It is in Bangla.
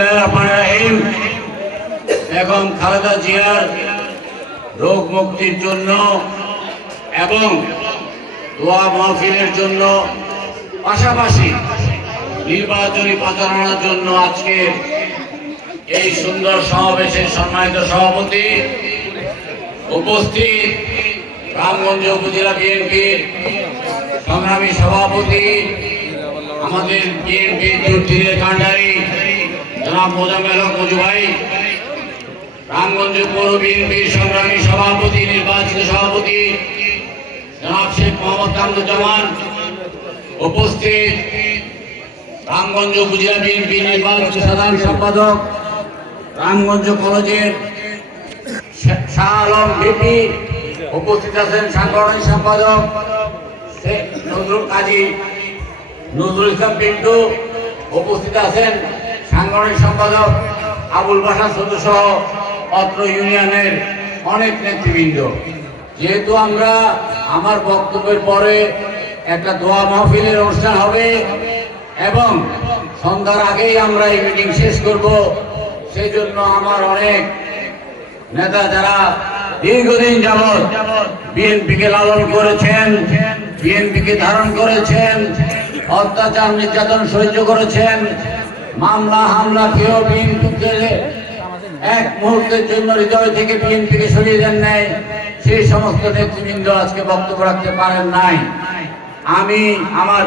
রহমানির খালেদা জিয়ার রোগ মুক্তির জন্য এবং দোয়া মাহফিলের জন্য, পাশাপাশি নির্বাচনী প্রচারণার জন্য আজকে এই সুন্দর সমাবেশের সম্মানিত সভাপতি উপস্থিত রামগঞ্জ উপজেলা বিএনপির সংগ্রামী সভাপতি, আমাদের বিএনপি দুর্দিনের কাণ্ডারি, জনাব মোজাম্মেল হক মজু ভাই, রামগঞ্জ পৌর বিএনপির সংগ্রামী সভাপতি, নির্বাচিত সভাপতি, জনাব শেখ মোহাম্মদ কামরুজ্জামান উপস্থিত, রামগঞ্জ উপজেলা বিএনপি নির্বাচিত সাধারণ সম্পাদক রামগঞ্জ কলেজের শাহ আলম ভিপি উপস্থিত আছেন সাংগঠনিক সম্পাদক শেখ নজরুল কাজী নজরুল ইসলাম পিন্টু উপস্থিত আছেন সাংগঠনিক সম্পাদক আবুল বাসার সদস্য অত্র ইউনিয়নের অনেক নেতৃবৃন্দ। যেহেতু আমরা আমার বক্তব্যের পরে একটা দোয়া মাহফিলের অনুষ্ঠান হবে এবং সন্ধ্যার আগেই আমরা এই মিটিং শেষ করব সেই জন্য আমার অনেক নেতা যারা দীর্ঘদিন যাবৎ বিএনপিকে লালন করেছেন, বিএনপিকে ধারণ করেছেন, অত্যাচার নির্যাতন সহ্য করেছেন, মামলা, হামলা কেউ বিএনপিকে এক মুহূর্তের জন্য হৃদয় থেকে বিএনপিকে সরিয়ে দেন নাই, সেই সমস্ত নেতৃবৃন্দ আজকে বক্তব্য রাখতে পারেন নাই। আমি আমার